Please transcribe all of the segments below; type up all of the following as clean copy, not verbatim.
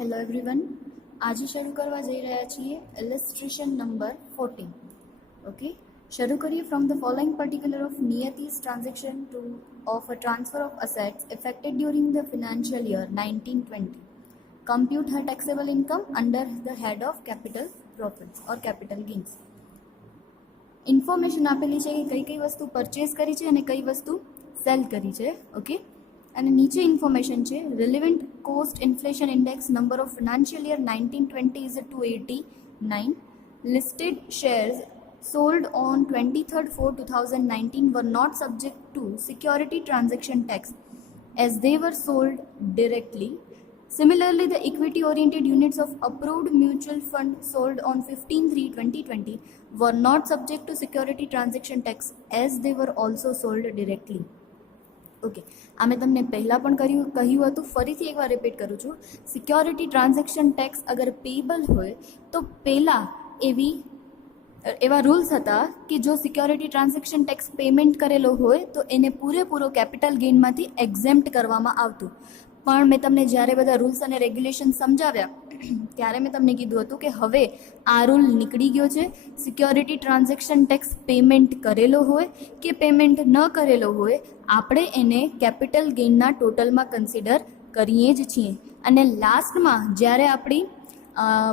Hello everyone, આજે શરૂ કરવા જઈ રહ્યા છીએ ઇલસ્ટ્રેશન નંબર 14. ઓકે, શરૂ કરીએ. From the following particular of નિયતિ's transaction to of a transfer of assets affected during the financial year 1920. Compute her taxable income under the head of capital profits or capital gains. Information આપેલી છે કે કઈ કઈ વસ્તુ purchase કરી છે અને કઈ વસ્તુ સેલ કરી છે. ઓકે, અને નીચે ઇન્ફોર્મેશન છે. Relevant cost inflation index number of financial year 1920 is 289. Listed shares sold on 23rd 4 2019 were not subject to security transaction tax as they were sold directly. Similarly, the equity-oriented units of approved mutual fund sold on 15/3/2020 were not subject to security transaction tax as they were also sold directly. Okay, આ મેં તમને પહેલાં પણ કહ્યું હતું, ફરીથી એકવાર repeat કરું છું. સિક્યોરિટી ટ્રાન્ઝેક્શન ટેક્સ અગર પેબલ હોય તો પહેલાં એવા રૂલ્સ હતા કે જો સિક્યોરિટી ટ્રાન્ઝેક્શન ટેક્સ પેમેન્ટ કરેલો હોય તો એને પૂરેપૂરો કેપિટલ ગેઇનમાંથી એક્ઝેમ્પ્ટ કરવામાં આવતું. પણ મેં તમને જ્યારે બધા રૂલ્સ અને રેગ્યુલેશન સમજાવ્યા ત્યારે મેં તમને કીધું હતું કે હવે આ રૂલ નીકળી ગયો છે. સિક્યોરિટી ટ્રાન્ઝેક્શન ટેક્સ પેમેન્ટ કરેલો હોય કે પેમેન્ટ ન કરેલો હોય, આપણે એને કેપિટલ ગેઇનના ટોટલમાં કન્સિડર કરીએ જ છીએ. અને લાસ્ટમાં જ્યારે આપણી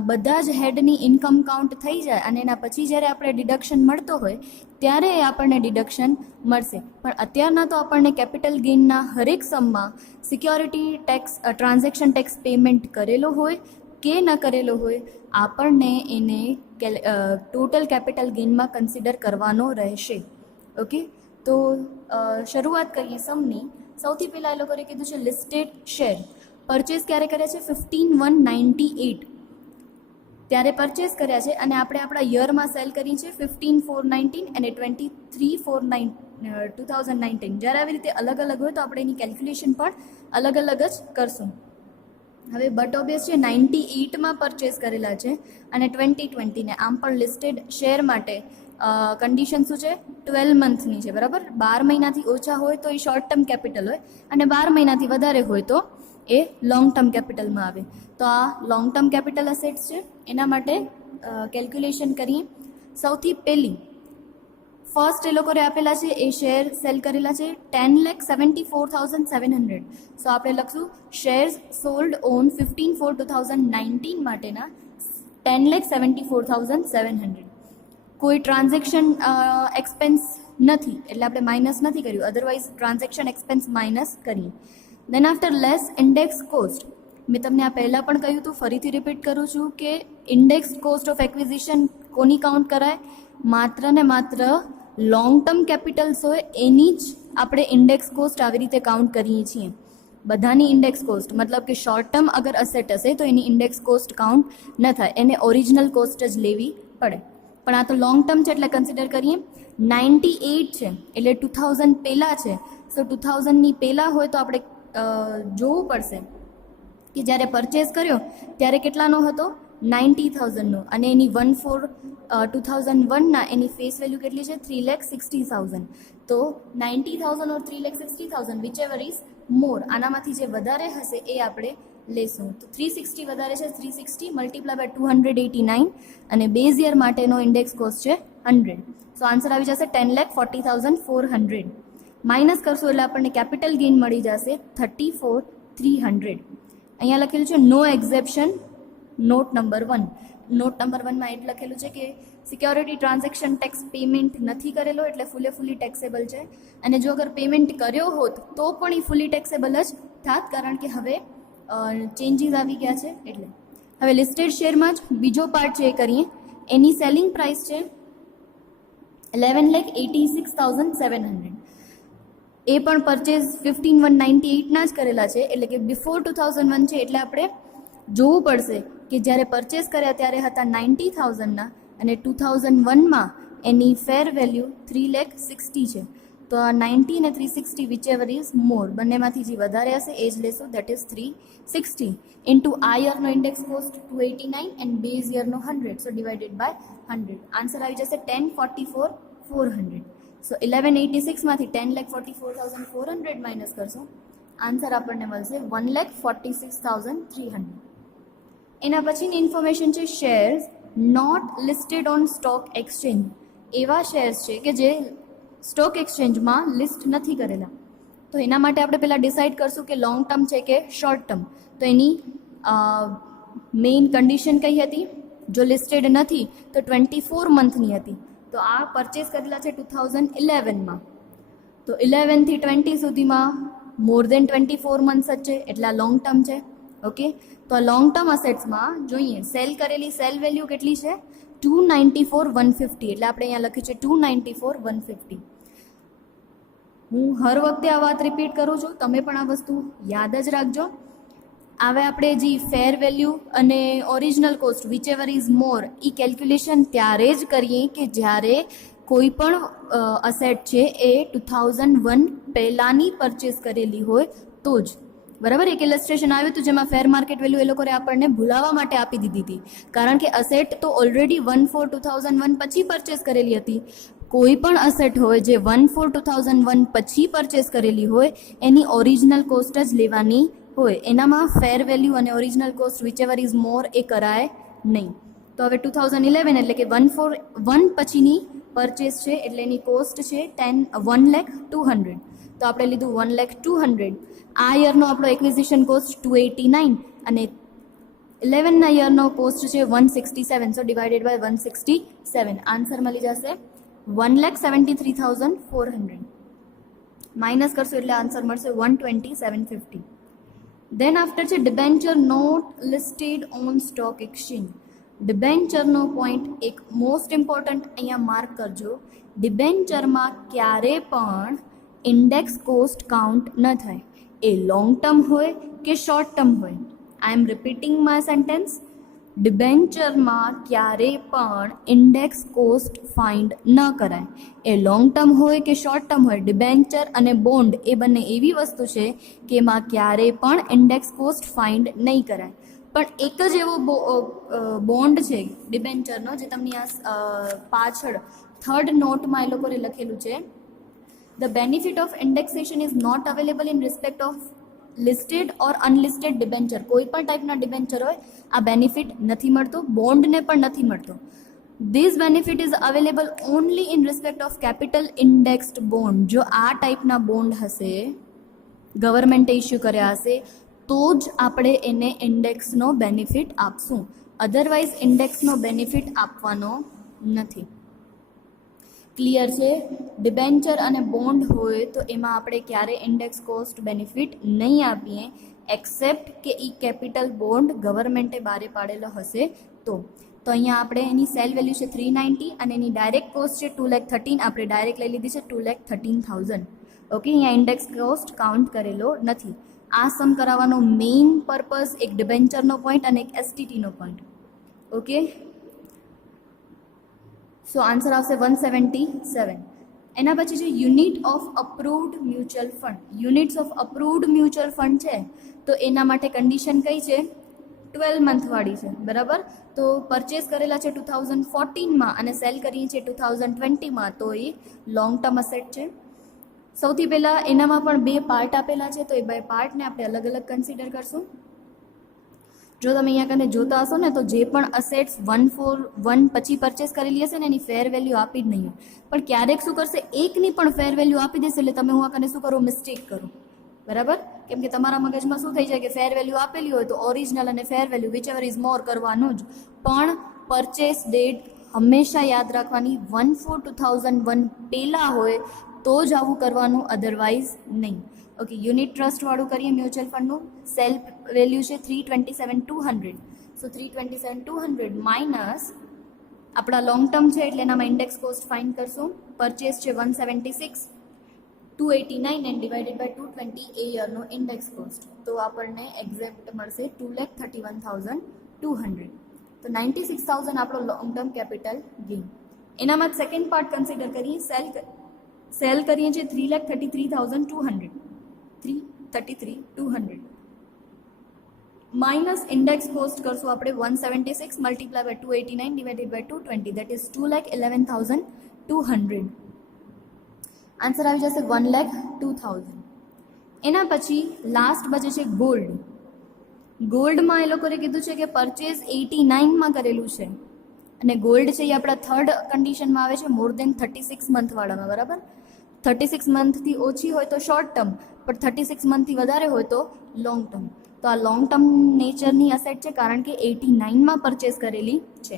બધા જ હેડની ઇન્કમ કાઉન્ટ થઈ જાય અને એના પછી જ્યારે આપણે ડિડક્શન મળતો હોય ત્યારે એ આપણને ડિડક્શન મળશે. પણ અત્યારના તો આપણને કેપિટલ ગેઇનના હરેક સમમાં security tax transaction tax payment કરેલો હોય કે ન કરેલો હોય, આપણને એને ટોટલ કેપિટલ ગેઇનમાં કન્સિડર કરવાનો રહેશે. ઓકે, તો શરૂઆત કરીએ સમની. સૌથી પહેલાં એ લોકોએ કીધું છે લિસ્ટેડ શેર પરચેસ ક્યારે કર્યા છે? 15/1/98 ત્યારે પરચેસ કર્યા છે અને આપણે આપણા યરમાં સેલ કરી છે 15/4/19 અને 23/4/2019. જ્યારે આવી રીતે અલગ અલગ હોય તો આપણે એની કેલ્ક્યુલેશન પણ અલગ અલગ જ કરશું. હવે બટ ઓબ્વિયસ છે 98માં પરચેસ કરેલા છે અને 2020 ને આમ પણ લિસ્ટેડ શેર માટે કન્ડિશન શું છે? 12 મંથની છે, બરાબર. 12 મહિનાથી ઓછા હોય તો એ શોર્ટ ટર્મ કેપિટલ હોય અને 12 મહિનાથી વધારે હોય તો એ લોંગ ટર્મ કેપિટલમાં આવે. તો આ લોંગ ટર્મ કેપિટલ અસેટ્સ છે. એના માટે કેલ્ક્યુલેશન કરીએ. સૌથી પહેલી ફર્સ્ટ એ લોકોએ આપેલા છે એ શેર સેલ કરેલા છે 10,74,700. સો આપણે લખશું શેર્સ સોલ્ડ ઓન 15/4/2019 માટેના 10,74,700. કોઈ ટ્રાન્ઝેક્શન એક્સપેન્સ નથી એટલે આપણે માઇનસ નથી કર્યું, અધરવાઇઝ ટ્રાન્ઝેક્શન એક્સપેન્સ માઇનસ કરીએ. Then after less index cost. મેં તમને આ પહેલાં પણ કહ્યું હતું, ફરીથી રિપીટ કરું છું કે ઇન્ડેક્સ કોસ્ટ ઓફ એક્વિઝિશન કોની કાઉન્ટ કરાય? માત્ર ને માત્ર લોંગ ટર્મ કેપિટલ્સ હોય એની જ આપણે ઇન્ડેક્સ કોસ્ટ આવી રીતે કાઉન્ટ કરીએ છીએ. બધાની ઇન્ડેક્સ કોસ્ટ મતલબ કે શોર્ટ ટર્મ અગર અસેટ હશે તો એની ઇન્ડેક્સ કોસ્ટ કાઉન્ટ ન થાય, એને ઓરિજિનલ કોસ્ટ જ લેવી પડે. પણ આ તો લોંગ ટર્મ છે એટલે કન્સિડર કરીએ. 98 છે એટલે 2000 પહેલાં છે. સો 2000ની પહેલાં હોય તો આપણે જોવું પડશે કે જ્યારે પરચેસ કર્યો ત્યારે કેટલાનો હતો? 90,000નો. અને એની 1/4/2001ના એની ફેસ વેલ્યુ કેટલી છે? 3,60,000. તો 90,000 ઓર 3,60,000 વિચ એવર ઇઝ મોર, આનામાંથી જે વધારે હશે એ આપણે લેશું. તો 360 વધારે છે, 360 મલ્ટીપ્લાય બાય 289 અને બેઝ યર માટેનો ઇન્ડેક્સ કોસ્ટ છે 100. સો આન્સર આવી જશે 10,40,400. માઇનસ કરશું એટલે આપણને કેપિટલ ગેઇન મળી જશે 34,300. અહીંયા લખેલું છે નો એક્ઝેપ્શન નોટ નંબર 1. નોટ નંબર 1માં એટલે લખેલું છે કે સિક્યોરિટી ટ્રાન્ઝેક્શન ટેક્સ પેમેન્ટ નથી કરેલો એટલે ફૂલી ટેક્સેબલ છે. અને જો અગર પેમેન્ટ કર્યો હોત તો પણ એ ફૂલી ટેક્સેબલ જ થાત, કારણ કે હવે ચેન્જીસ આવી ગયા છે એટલે. હવે લિસ્ટેડ શેરમાં જ બીજો પાર્ટ છે એ કરીએ. એની સેલિંગ પ્રાઇસ છે 11,86,700. એ પણ પરચેઝ 15/1/98ના જ કરેલા છે એટલે કે બિફોર 2001 છે. એટલે આપણે જોવું પડશે કે જ્યારે પરચેસ કર્યા ત્યારે હતા 90,000ના અને 2001માં એની ફેર વેલ્યુ 3,60,000 છે. તો આ 90 અને 360 વિચ એવર ઇઝ મોર, બંનેમાંથી જે વધારે હશે એ જ લેશું, દેટ ઇઝ 360 ઇન્ટુ આ યરનો ઇન્ડેક્સ કોસ્ટ 289 એન્ડ બેઝ યરનો 100. So divided by 100. આન્સર આવી જશે 10,44,400. સો 1186માંથી 10,44,400 માઇનસ કરશો, આન્સર આપણને મળશે 1,46,300. એના પછીની ઇન્ફોર્મેશન છે shares not listed on stock exchange. એવા શેર્સ છે કે જે સ્ટોક એક્સચેન્જમાં લિસ્ટ નથી કરેલા. તો એના માટે આપણે પહેલાં ડિસાઇડ કરશું કે લોંગ ટર્મ છે કે શોર્ટ ટર્મ. તો એની મેઇન કન્ડિશન કઈ હતી? જો લિસ્ટેડ નથી તો 24 મંથની હતી. તો આ પરચેસ કરેલા છે 2011માં. તો 11થી 20 સુધીમાં મોર દેન 24 મંથ્સ જ છે, એટલે આ લોંગ ટર્મ છે. ઓકે, તો આ લોંગ ટર્મ અસેટ્સમાં જોઈએ સેલ કરેલી સેલ વેલ્યુ કેટલી છે? 294,150. એટલે આપણે અહીંયા લખ્યું છે 294,150. હું હર વખતે આ વાત રિપીટ કરું છું, તમે પણ આ વસ્તુ યાદ જ રાખજો. હવે આપણે જે ફેર વેલ્યુ અને original cost whichever is more A calculation ત્યારે જ કરીએ કે જ્યારે કોઈ પણ અસેટ છે એ 2001 પહેલાંની પરચેસ કરેલી હોય તો જ. બરાબર, એક ઇલસ્ટ્રેશન આવ્યું હતું જેમાં ફેર માર્કેટ વેલ્યુ એ લોકોએ આપણને ભૂલાવવા માટે આપી દીધી હતી, કારણ કે અસેટ તો ઓલરેડી 1/4/2001 પછી પરચેસ કરેલી હતી. કોઈ પણ અસેટ હોય જે 1/4/2001 પછી પરચેસ કરેલી હોય એની ઓરિજિનલ કોસ્ટ જ લેવાની હોય. એનામાં ફેર વેલ્યુ અને original cost whichever is more એ કરાય નહીં. તો હવે 2011 એટલે કે 1/4/1 પછીની પરચેસ છે એટલે એની કોસ્ટ છે 1,02,000. તો આપણે લીધું 1,02,000. આ યરનો આપણો એક્વિઝિશન કોસ્ટ 289 અને 11ના યરનો કોસ્ટ છે 167. સો ડિવાઇડેડ બાય 167. આન્સર મળી જશે 1,73,400. માઇનસ કરશું એટલે આન્સર મળશે 120,750. દેન આફ્ટર છે debenture not listed on stock exchange. ડિબેન્ચરનો પોઈન્ટ એક મોસ્ટ ઇમ્પોર્ટન્ટ અહીંયા માર્ક કરજો. ડિબેન્ચરમાં ક્યારે પણ ઇન્ડેક્સ કોસ્ટ કાઉન્ટ ન થાય, એ લોંગ ટર્મ હોય કે શોર્ટ ટર્મ હોય. આઈ એમ રિપીટિંગ માય સેન્ટેન્સ. ડિબેન્ચરમાં ક્યારે પણ ઇન્ડેક્સ કોસ્ટ ફાઇન્ડ ન કરાય, એ લોંગ ટર્મ હોય કે શોર્ટ ટર્મ હોય. ડિબેન્ચર અને બોન્ડ એ બંને એવી વસ્તુ છે કે એમાં ક્યારે પણ ઇન્ડેક્સ કોસ્ટ ફાઇન્ડ નહીં કરાય. પણ એક જ એવો બોન્ડ છે ડિબેન્ચરનો જે તમને આ પાછળ થર્ડ નોટમાં એ લોકોએ લખેલું છે, the benefit of indexation is not available in respect of listed or unlisted debenture. કોઈ પણ ટાઈપના ડિબેન્ચર હોય આ બેનિફિટ નથી મળતો, બોન્ડને પણ નથી મળતો. This benefit is available only in respect of capital indexed bond. જો આ ટાઈપના બોન્ડ હશે, ગવર્મેન્ટે ઇસ્યુ કર્યા હશે, તો જ આપણે એને ઇન્ડેક્સનો બેનિફિટ આપશું, અધરવાઇઝ ઇન્ડેક્સનો બેનિફિટ આપવાનો નથી. ક્લિયર છે? ડિબેન્ચર અને બોન્ડ હોય તો એમાં આપણે ક્યારે ઇન્ડેક્સ કોસ્ટ બેનિફિટ નહીં આપીએ, એક્સેપ્ટ કે એ કેપિટલ બોન્ડ ગવર્મેન્ટે બારે પાડેલો હશે તો. તો અહીંયા આપણે એની સેલ વેલ્યુ છે 390 અને એની ડાયરેક્ટ કોસ્ટ છે 2,13,000. આપણે ડાયરેક્ટ લઈ લીધી છે 2,13,000. ઓકે, અહીંયા ઇન્ડેક્સ કોસ્ટ કાઉન્ટ કરેલો નથી. આ સમ કરાવવાનો મેઇન પર્પઝ એક ડિબેન્ચરનો પોઈન્ટ અને એક એસટીટીનો પોઈન્ટ. ઓકે, સો આન્સર આવશે 177. એના પછી છે unit of approved mutual fund. Units of approved mutual fund છે તો એના માટે કન્ડિશન કઈ છે? 12 મંથવાળી છે. બરાબર, તો પરચેસ કરેલા છે 2014માં અને સેલ કરીએ છીએ 2020માં, તો એ લોંગ ટર્મ અસેટ છે. સૌથી પહેલાં એનામાં પણ 2 પાર્ટ આપેલા છે, તો એ 2 પાર્ટને આપણે અલગ અલગ કન્સિડર કરશું. જો તમે અહીંયા કને જોતા હશો ને તો જે પણ અસેટ્સ 1/4/1 પછી પરચેસ કરેલી હશે ને એની ફેર વેલ્યુ આપી જ નહીં હોય. પણ ક્યારેક શું કરશે, એકની પણ ફેર વેલ્યુ આપી દેશે એટલે તમે હું આ કને શું કરો, મિસ્ટેક કરો. બરાબર, કેમ કે તમારા મગજમાં શું થઈ જાય કે ફેર વેલ્યુ આપેલી હોય તો ઓરિજિનલ અને fair value whichever is more કરવાનું જ. પણ પરચેસ ડેટ હંમેશા યાદ રાખવાની 1/4/2001 પહેલાં હોય તો જ આવું કરવાનું, અધરવાઇઝ નહીં. ઓકે, યુનિટ ટ્રસ્ટવાળું કરીએ મ્યુચ્યુઅલ ફંડનું. સેલ વેલ્યુ છે 327,200. સો 327,200 માઇનસ આપણા લોંગ ટર્મ છે એટલે એનામાં ઇન્ડેક્સ કોસ્ટ ફાઇન્ડ કરશું. પરચેસ છે 176, 289 એન્ડ ડિવાઇડેડ બાય 220 એ યરનો ઇન્ડેક્સ કોસ્ટ. તો આપણને એક્ઝેક્ટ મળશે 2,31,200. તો 96,000 આપણો લોંગ ટર્મ કેપિટલ ગેઇન. એનામાં સેકન્ડ પાર્ટ કન્સિડર કરીએ. સેલ કરીએ છીએ 3,33,200. 333,200 માઇનસ ઇન્ડેક્સ કોસ્ટ કરશું આપણે 176 multiply by 289 divided by 220, that is 2,11,200. Answer આવી જશે 1,02,000. એના પછી લાસ્ટ બચે છે ગોલ્ડ. ગોલ્ડમાં એ લોકોએ કીધું છે કે પરચેઝ 89માં કરેલું છે અને ગોલ્ડ છે એ આપણા થર્ડ કન્ડિશનમાં આવે છે મોર દેન 36 મંથવાળામાં, બરાબર. 36 મંથથી ઓછી હોય તો શોર્ટ ટર્મ, પણ 36 મંથથી વધારે હોય તો લોંગ ટર્મ. તો આ લોંગ ટર્મ નેચરની અસેટ છે કારણ કે 89માં પરચેસ કરેલી છે.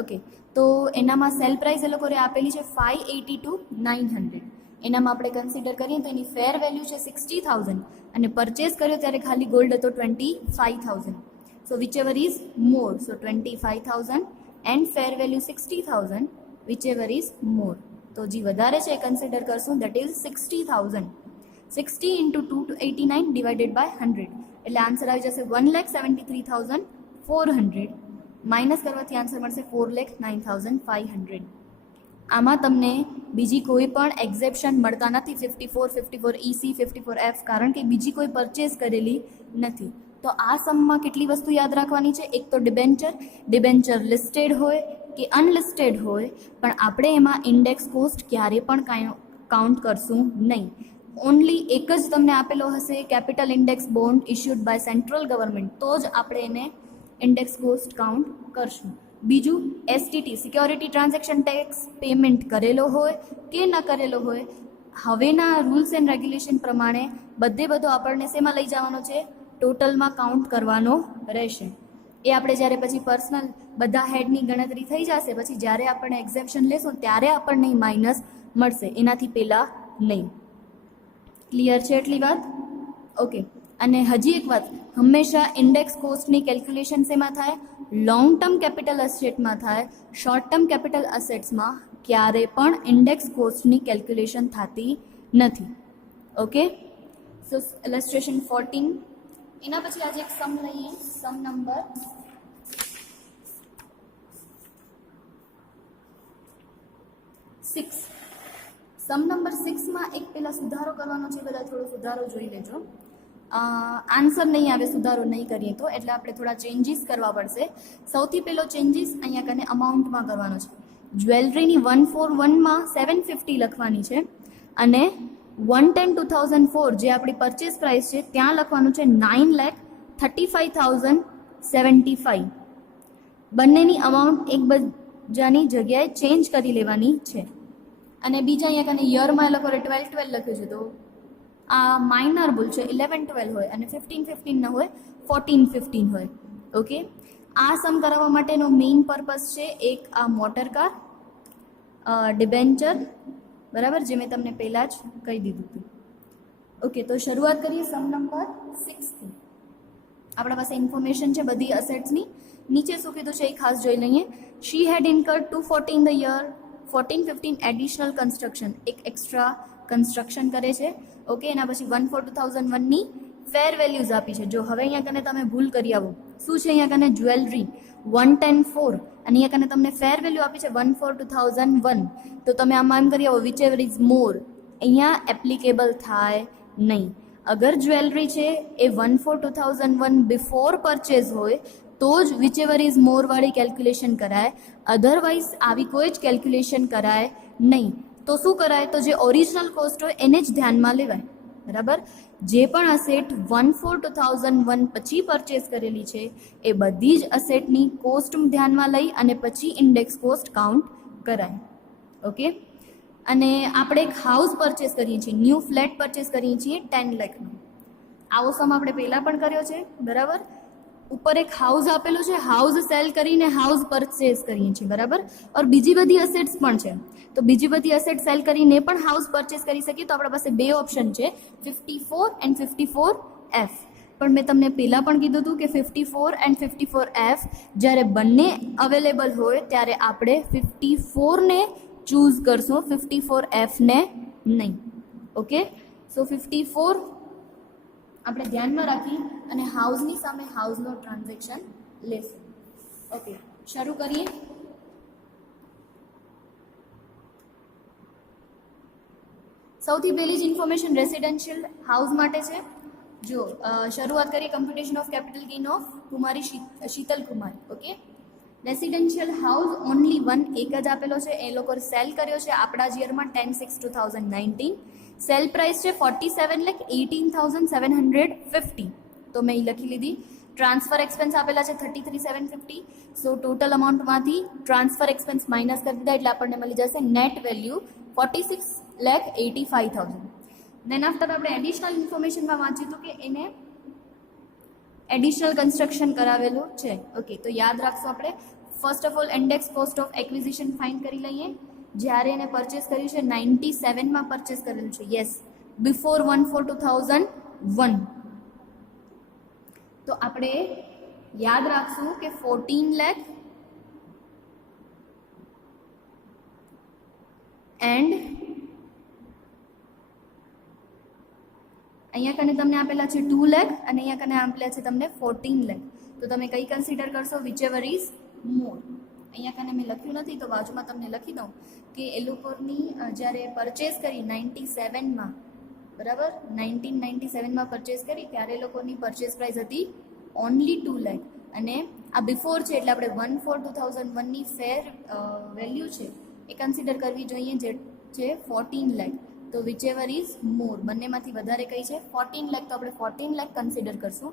ઓકે, તો એનામાં સેલ પ્રાઇસ એ લોકોએ આપેલી છે 582,900. એનામાં આપણે કન્સિડર કરીએ તો એની ફેર વેલ્યુ છે 60,000 અને પરચેસ કર્યો ત્યારે ખાલી ગોલ્ડ હતો 25,000. So whichever is more, so 25,000 and fair value 60,000, whichever is more. તો જે વધારે છે એ કન્સિડર કરશું, that is 60,000. 60 into 289 divided by 100, એટલે આન્સર આવી જશે 1,73,400. માઇનસ કરવાથી આન્સર મળશે 4,09,500. આમાં તમને બીજી કોઈ પણ એક્ઝેપ્શન મળતા નથી 54, 54EC, 54F, કારણ કે બીજી કોઈ પરચેસ કરેલી નથી. તો આ સમમાં કેટલી વસ્તુ યાદ રાખવાની છે? એક તો ડિબેન્ચર લિસ્ટેડ હોય કે અનલિસ્ટેડ હોય, પણ આપણે એમાં ઇન્ડેક્સ કોસ્ટ ક્યારે પણ કાઉન્ટ કરશું નહીં. ઓનલી એક જ તમને આપેલો હશે capital index bond issued by central government, તો જ આપણે એને ઇન્ડેક્સ કોસ્ટ કાઉન્ટ કરશું. બીજું STT security transaction tax payment કરેલો હોય કે ન કરેલો હોય, હવેના રૂલ્સ એન્ડ રેગ્યુલેશન પ્રમાણે બધો આપણને શેમાં લઈ જવાનો છે? ટોટલમાં કાઉન્ટ કરવાનો રહેશે. એ આપણે જ્યારે પછી પર્સનલ બધા હેડની ગણતરી થઈ જશે, પછી જ્યારે આપણે એક્ઝેમ્પશન લેશું ત્યારે આપણને માઇનસ મળશે, એનાથી પહેલાં નહીં. ક્લિયર છે એટલી વાત? ઓકે. અને હજી એક વાત, હંમેશા ઇન્ડેક્સ કોસ્ટની કેલ્ક્યુલેશન શેમાં થાય? લોંગ ટર્મ કેપિટલ અસેટમાં થાય. શોર્ટ ટર્મ કેપિટલ અસેટ્સમાં ક્યારે પણ ઇન્ડેક્સ કોસ્ટની કેલ્ક્યુલેશન થતી નથી. ઓકે, સો ઇલસ્ટ્રેશન 14. એના પછી આજે એક સમ લઈએ, સમ નંબર 6. સમ નંબર 6માં એક પહેલાં સુધારો કરવાનો છે, બધા થોડો સુધારો જોઈ લેજો. આન્સર નહીં આવે સુધારો નહીં કરીએ તો, એટલે આપણે થોડા ચેન્જીસ કરવા પડશે. સૌથી પહેલો ચેન્જીસ અહીંયા કને અમાઉન્ટમાં કરવાનો છે. જ્વેલરીની 141માં 750 લખવાની છે અને 110/2004 જે આપણી પરચેસ પ્રાઇસ છે ત્યાં લખવાનું છે 9,35,075. બંનેની અમાઉન્ટ એકબીજાની જગ્યાએ ચેન્જ કરી લેવાની છે. અને બીજા અહીંયા કને યરમાં એ લોકોએ 12-12 લખ્યું છે, તો આ માઇનર ભૂલ છે. 11-12 હોય અને 15-15 ન હોય, 14-15 હોય. ઓકે, આ સમ કરાવવા માટેનો મેઇન પર્પઝ છે એક આ મોટર કાર, ડિબેન્ચર, બરાબર, જે મેં તમને પહેલાં જ કહી દીધું હતું. ઓકે, તો શરૂઆત કરીએ સમ નંબર 6થી. આપણા પાસે ઇન્ફોર્મેશન છે બધી અસેટ્સની. નીચે શું કીધું છે એ ખાસ જોઈ લઈએ. શી હેડ ઇન્કર્ડ 240 in the year 14-15 additional construction, એક એક્સ્ટ્રા કન્સ્ટ્રક્શન કરે છે. ઓકે, એના પછી 142,001ની ફેર વેલ્યુઝ આપી છે. જો હવે અહીંયા કને તમે ભૂલ કરી આવો, શું છે અહીંયા કને? જ્વેલરી 110,400 અને અહીંયા કને તમને ફેર વેલ્યુ આપી છે 142,001. તો તમે આમાં એમ કરી આવો વિચ એવર ઇઝ મોર, અહીંયા એપ્લિકેબલ થાય નહીં. અગર જ્વેલરી છે એ 142,001 બિફોર પરચેઝ હોય તો જ વિચ એવર ઇઝ મોર વાળી કેલ્ક્યુલેશન કરાય, અધરવાઇઝ આવી કોઈ જ કેલ્ક્યુલેશન કરાય નહીં. તો શું કરાય? તો જે ઓરિજિનલ કોસ્ટ હોય એને જ ધ્યાનમાં લેવાય, બરાબર. જે પણ અસેટ 142,001 પછી પરચેસ કરેલી છે એ બધી જ અસેટની કોસ્ટ ધ્યાનમાં લઈ અને પછી ઇન્ડેક્સ કોસ્ટ કાઉન્ટ કરાય. ઓકે, અને આપણે એક હાઉસ પરચેસ કરીએ છીએ, ન્યૂ ફ્લેટ પરચેસ કરીએ છીએ 10 લાખનો. આવો સમ આપણે પહેલાં પણ કર્યો છે, બરાબર. ઉપર એક હાઉસ આપેલું છે, હાઉસ સેલ કરીને હાઉસ પરચેસ કરીએ છીએ, બરાબર. ઓર બીજી બધી અસેટ્સ પણ છે, તો બીજી બધી અસેટ સેલ કરીને પણ હાઉસ પરચેસ કરી શકીએ. તો આપણા પાસે બે ઓપ્શન છે, 54 એન્ડ 54F. પણ મેં તમને પહેલાં પણ કીધું હતું કે 54 એન્ડ 54F જ્યારે બંને અવેલેબલ હોય ત્યારે આપણે 54ને ચૂઝ કરશું, 54Fને નહીં. ઓકે, સો 54 આપણે ધ્યાનમાં રાખી અને હાઉસની સામે હાઉસનો ટ્રાન્ઝેક્શન લેશું. ઓકે, શરૂ કરીએ. સૌથી પહેલી જ ઇન્ફોર્મેશન રેસિડેન્શિયલ હાઉસ માટે છે. જો શરૂઆત કરીએ computation of capital gain of Kumari Sheetal Kumari. Okay, residential house only one, એક જ આપેલો છે. એ લોકો સેલ કર્યો છે આપણા જ યરમાં 10/6/2019. સેલ પ્રાઇસ છે 47,18,750. તો મેં એ લખી લીધી. ટ્રાન્સફર એક્સપેન્સ આપેલા છે 33,750. સો ટોટલ અમાઉન્ટમાંથી ટ્રાન્સફર એક્સપેન્સ માઇનસ કરી દીધા એટલે આપણને મળી જશે નેટ વેલ્યુ 46,85,000. દેન આફ્ટર આપણે એડિશનલ ઇન્ફોર્મેશનમાં વાંચ્યું હતું કે એને એડિશનલ કન્સ્ટ્રક્શન કરાવેલું છે. ઓકે, તો યાદ રાખશું આપણે. First of all index cost of acquisition find કરી લઈએ. જ્યારે એને પરચેસ કર્યું છે 97 પરચેસ કરેલું છે. Yes, before 1/4/2001. તો આપણે યાદ રાખશું કે 14 લાખ એન્ડ અહીંયા કને તમને આપેલા છે 2 લાખ અને અહીંયા કને આપેલા છે તમને 14 લાખ. તો તમે કઈ કન્સિડર કરશો? વિચેવર ઇઝ મોર. અહીંયા કને મેં લખ્યું નથી તો બાજુમાં તમને લખી દઉં કે એ લોકોની જ્યારે પરચેસ કરી 97માં, બરાબર, 1997માં પરચેસ કરી ત્યારે એ લોકોની પરચેસ પ્રાઇસ હતી ઓનલી 2 લાખ અને આ બિફોર છે એટલે આપણે 1/4/2001ની ફેર વેલ્યુ છે એ કન્સિડર કરવી જોઈએ જે છે 14 લાખ. તો વિચેવર ઇઝ મોર, બંનેમાંથી વધારે કઈ છે 14 લાખ. તો આપણે 14 લાખ કન્સિડર કરશું.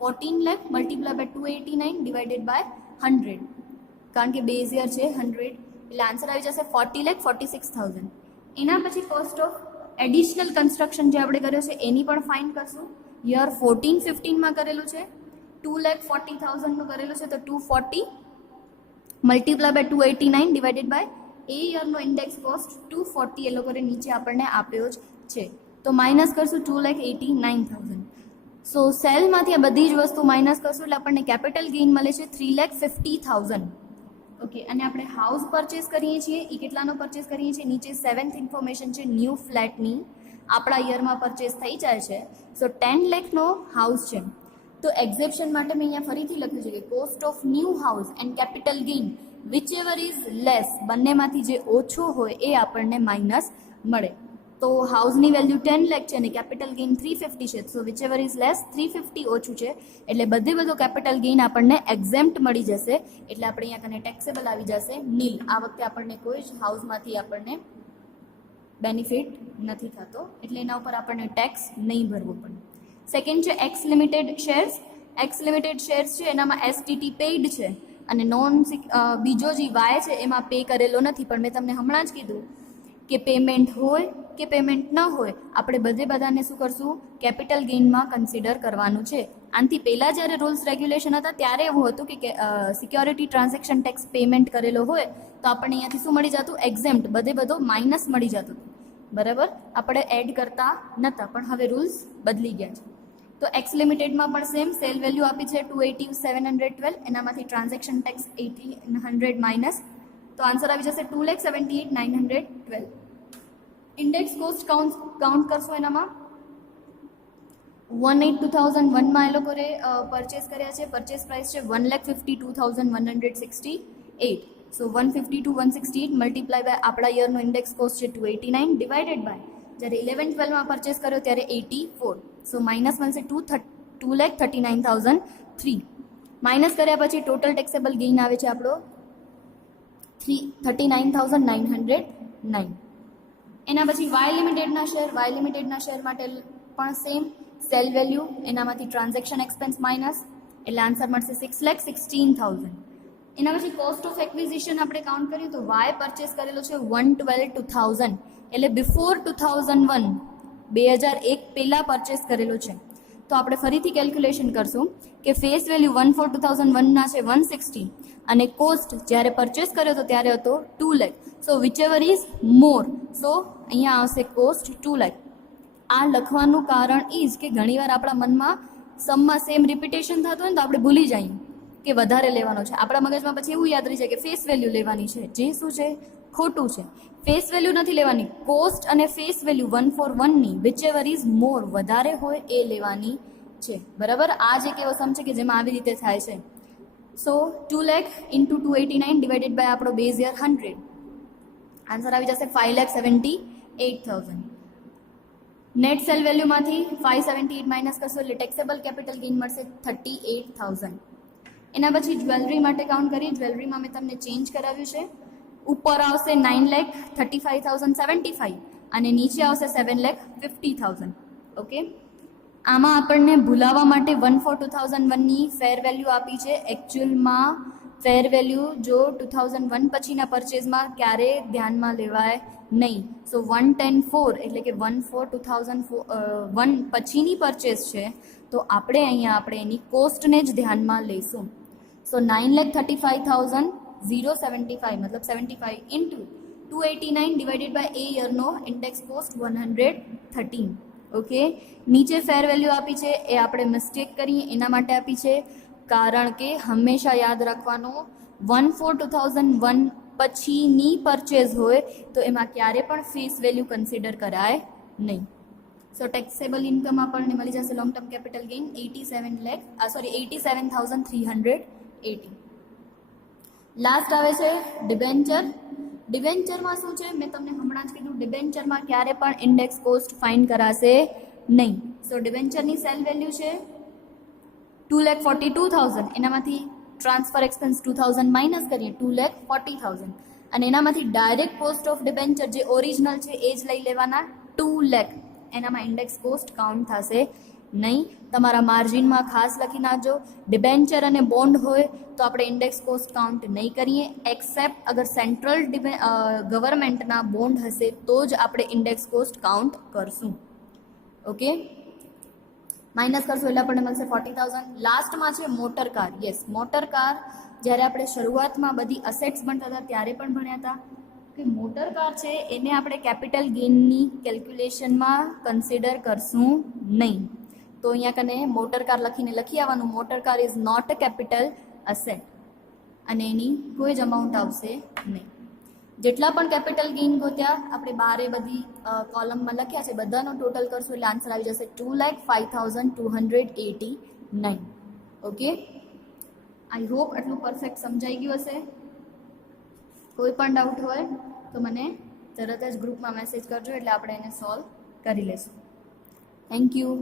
14 lakh multiply by 289 divided by 100, કારણ કે બેઝ યર છે 100 એટલે આન્સર આવી જશે 40,46,000. એના પછી કોસ્ટ ઓફ એડિશનલ કન્સ્ટ્રક્શન જે આપણે કર્યો છે એની પણ ફાઇન કરશું. યર 14-15માં કરેલું છે, 2,40,000નું કરેલું છે તો 240 મલ્ટીપ્લાય બાય 289 ડિવાઇડેડ બાય એ યરનો ઇન્ડેક્સ કોસ્ટ 240 એ લોકોને નીચે આપણને આપ્યો જ છે. તો માઇનસ કરશું 2,89,000. સો સેલમાંથી આ બધી જ વસ્તુ માઇનસ કરશું એટલે આપણને કેપિટલ ગેઇન મળે છે 3,50,000. ઓકે, અને આપણે હાઉસ પરચેસ કરીએ છીએ એ કેટલાનો પરચેસ કરીએ છીએ? નીચે 7th ઇન્ફોર્મેશન છે ન્યૂ ફ્લેટની, આપણા યરમાં પરચેસ થઈ જાય છે. સો 10 લાખનો હાઉસ છે. તો એક્ઝેપ્શન માટે મેં અહીંયા ફરીથી લખ્યું છે કે cost of new house and capital gain whichever is less, બંનેમાંથી જે ઓછો હોય એ આપણને માઇનસ મળે. તો હાઉસની વેલ્યુ 10 લાખ છે અને કેપિટલ ગેઇન 350 છે. સો વિચેવર ઇઝ લેસ, 350 ઓછું છે એટલે બધો કેપિટલ ગેઇન આપણને એક્ઝેમ્પ્ટ મળી જશે. એટલે આપણે અહીંયા કને ટેક્સેબલ આવી જશે નીલ. આ વખતે આપણને કોઈ જ હાઉસમાંથી આપણને બેનિફિટ નથી થતો એટલે એના ઉપર આપણને ટેક્સ નહીં ભરવો પડે. સેકન્ડ છે x limited shares. X limited shares છે એનામાં એસટીટી પેઇડ છે અને બીજો જે વાય છે એમાં પે કરેલો નથી. પણ મેં તમને હમણાં જ કીધું કે પેમેન્ટ હોય કે પેમેન્ટ ન હોય આપણે બધાને શું કરશું? કેપિટલ ગેઇનમાં કન્સિડર કરવાનું છે. આનાથી પહેલાં જ્યારે રૂલ્સ રેગ્યુલેશન હતા ત્યારે એવું હતું કે સિક્યોરિટી ટ્રાન્ઝેક્શન ટેક્સ પેમેન્ટ કરેલો હોય તો આપણને અહીંયાથી શું મળી જતું? એક્ઝેમ્પ્ટ, બધો માઇનસ મળી જતું. બરાબર, આપણે એડ કરતા નહોતા પણ હવે રૂલ્સ બદલી ગયા છે. તો એક્સ લિમિટેડમાં પણ સેમ સેલ વેલ્યુ આપી છે 280,712, એનામાંથી ટ્રાન્ઝેક્શન ટેક્સ 1,800 માઇનસ. તો આન્સર આવી જશે 2,78,912. ઇન્ડેક્સ કોસ્ટ કાઉન્ટ કરશો એનામાં 1,08,2001માં એ લોકોએ પરચેસ કર્યા છે. પરચેસ પ્રાઇસ છે 1,52,168. સો 152,168 મલ્ટીપ્લાય બાય આપણા યરનો ઇન્ડેક્સ કોસ્ટ છે 289 ડિવાઇડેડ બાય જ્યારે 11-12માં પરચેસ કર્યો ત્યારે 84. સો માઇનસ મળશે 2,39,003. માઇનસ કર્યા પછી ટોટલ ટેક્સેબલ ગેઇન આવે છે આપણો 39,909. એના પછી વાય લિમિટેડના શેર માટે પણ સેમ સેલ વેલ્યુ એનામાંથી ટ્રાન્ઝેક્શન એક્સપેન્સ માઇનસ એટલે આન્સર મળશે 6,16,000. એના પછી કોસ્ટ ઓફ એક્વિઝિશન આપણે કાઉન્ટ કરીએ તો વાય પરચેસ કરેલો છે 112,2000 એટલે બિફોર 2001 પહેલાં પરચેસ કરેલો છે. તો આપણે ફરીથી કેલ્ક્યુલેશન કરશું કે ફેસ વેલ્યુ 1/4/2001ના છે 160 અને કોસ્ટ જ્યારે પરચેસ કર્યો હતો ત્યારે હતો 2 લાખ. સો વિચેવર ઇઝ મોર. સો અહીંયા આવશે કોસ્ટ 2 લાખ. આ લખવાનું કારણ ઇઝ કે ઘણીવાર આપણા મનમાં સમમાં સેમ રિપીટેશન થતું હોય ને તો આપણે ભૂલી જઈએ કે વધારે લેવાનો છે. આપણા મગજમાં પછી એવું યાદ રહી જાય કે ફેસ વેલ્યુ લેવાની છે, જે શું છે? ખોટું છે. ફેસ વેલ્યુ નથી લેવાની. કોસ્ટ અને ફેસ વેલ્યુ 1/4/1ની વિચેવર ઇઝ મોર, વધારે હોય એ લેવાની છે. બરાબર, આ જ એક એવો સમ છે કે જેમાં આવી રીતે થાય છે. સો 2 લાખ ઇન્ટુ 289 ડિવાઇડેડ બાય આપણો બેઝ યર 100. આન્સર આવી જશે 5,78,000. નેટ સેલ વેલ્યુમાંથી 578 માઇનસ કરશો એટલે ટેક્સેબલ કેપિટલ ગેઇન મળશે 38,000. એના પછી જ્વેલરી માટે કાઉન્ટ કરીએ. જ્વેલરીમાં મેં તમને ચેન્જ કરાવ્યું છે. ઉપર આવશે 9,35,075 અને નીચે આવશે 7,50,000. ઓકે, આમાં આપણને ભૂલાવા માટે 1/4/2001ની ફેર વેલ્યુ આપી છે. એકચ્યુઅલમાં ફેર વેલ્યુ જો 2001 પછીના પરચેઝમાં ક્યારે ધ્યાનમાં લેવાય નહીં. સો 110/4 એટલે કે 1/4/2001 પછીની પરચેઝ છે, તો આપણે અહીંયા આપણે એની કોસ્ટને જ ધ્યાનમાં લઈશું. સો 9,35,075 મતલબ 75 ઇન્ટુ 289 ડિવાઇડેડ બાય એ યરનો ઇન્ડેક્સ કોસ્ટ 113. ઓકે, નીચે ફેર વેલ્યુ આપી છે એ આપણે મિસ્ટેક કરીએ એના માટે આપી છે, કારણ કે હંમેશા યાદ રાખવાનો 1/4/2001 પછીની પરચેઝ હોય તો એમાં ક્યારે પણ ફેસ વેલ્યુ કન્સિડર કરાય નહીં. સો ટેક્સેબલ ઇન્કમ આપણને મળી જશે long term capital gain 87,380. Last આવે છે ડિબેન્ચર. ડિબેન્ચરમાં શું છે, મેં તમને હમણાં જ કીધું, ડિબેન્ચરમાં ક્યારે પણ ઇન્ડેક્સ કોસ્ટ ફાઇન કરાશે નહીં. સો ડિબેન્ચરની સેલ વેલ્યુ છે 2,42,000, એનામાંથી ટ્રાન્સફર એક્સપેન્સ 2,000 માઇનસ કરીએ 2,40,000, અને એનામાંથી ડાયરેક્ટ કોસ્ટ ઓફ ડિબેન્ચર જે ઓરિજિનલ છે એ જ લઈ લેવાના 2 લાખ. એનામાં ઇન્ડેક્સ કોસ્ટ કાઉન્ટ થશે નહીં. તમારા માર્જિનમાં ખાસ લખી નાખજો, ડિબેન્ચર અને બોન્ડ હોય તો આપણે ઇન્ડેક્સ કોસ્ટ કાઉન્ટ નહીં કરીએ, એક્સેપ્ટ અગર સેન્ટ્રલ ગવર્મેન્ટના બોન્ડ હશે તો જ આપણે ઇન્ડેક્સ કોસ્ટ કાઉન્ટ કરશું. ઓકે, માઇનસ કરશું એટલે આપણને મળશે 40,000. લાસ્ટમાં છે motor car. Yes, motor car જ્યારે આપણે શરૂઆતમાં બધી અસેટ્સ ભણતા હતા ત્યારે પણ ભણ્યા હતા કે મોટર કાર છે એને આપણે કેપિટલ ગેઇનની કેલ્ક્યુલેશનમાં કન્સિડર કરશું નહીં. તો અહીંયા કને મોટર કાર લખીને લખી આવવાનું, motor car is not a capital asset, અને એની કોઈ જ અમાઉન્ટ આવશે નહીં. જેટલા પણ કેપિટલ ગેઇન ગોત્યા આપણે બારે બધી કોલમમાં લખ્યા છે, બધાનો ટોટલ કરશું એટલે આન્સર આવી જશે 2,05,289. ઓકે, આઈ હોપ આટલું પરફેક્ટ સમજાઈ ગયું હશે. કોઈ પણ ડાઉટ હોય તો મને તરત જ ગ્રુપમાં મેસેજ કરજો એટલે આપણે એને સોલ્વ કરી લેશું. Thank you.